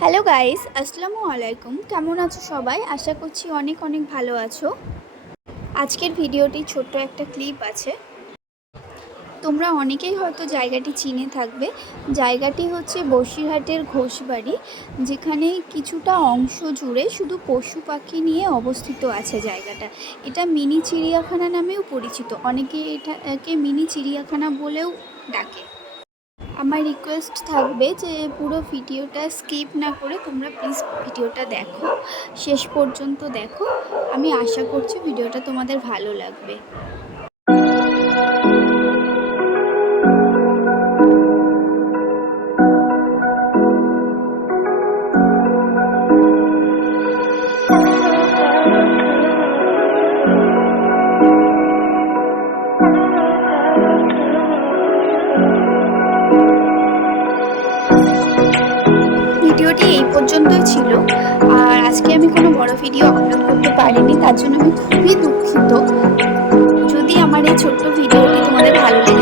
Hello guys, আসসালামু আলাইকুম। কেমন আছো সবাই? আশা করছি অনেক অনেক ভালো আছো। আজকের ভিডিওটি ছোট্ট একটা ক্লিপ আছে। তোমরা অনেকেই হয়তো জায়গাটি চিনে থাকবে। জায়গাটি হচ্ছে বসিরহাটের ঘোষবাড়ি, যেখানে কিছুটা অংশ জুড়ে শুধু পশু পাখি নিয়ে অবস্থিত আছে জায়গাটা। এটা মিনি চিড়িয়াখানা নামেও পরিচিত, অনেকে এটাকে মিনি চিড়িয়াখানা বলেও ডাকে। আমার রিকোয়েস্ট থাকবে যে পুরো ভিডিওটা স্কিপ না করে তোমরা প্লিজ ভিডিওটা দেখো, শেষ পর্যন্ত দেখো। আমি আশা করছি ভিডিওটা তোমাদের ভালো লাগবে। ভিডিওটি এই পর্যন্তই ছিল, আর আজকে আমি কোনো বড় ভিডিও আপলোড করতে পারিনি, তার জন্য আমি খুবই দুঃখিত। যদি আমার এই ছোট্ট ভিডিওটি তোমাদের ভালো লেগে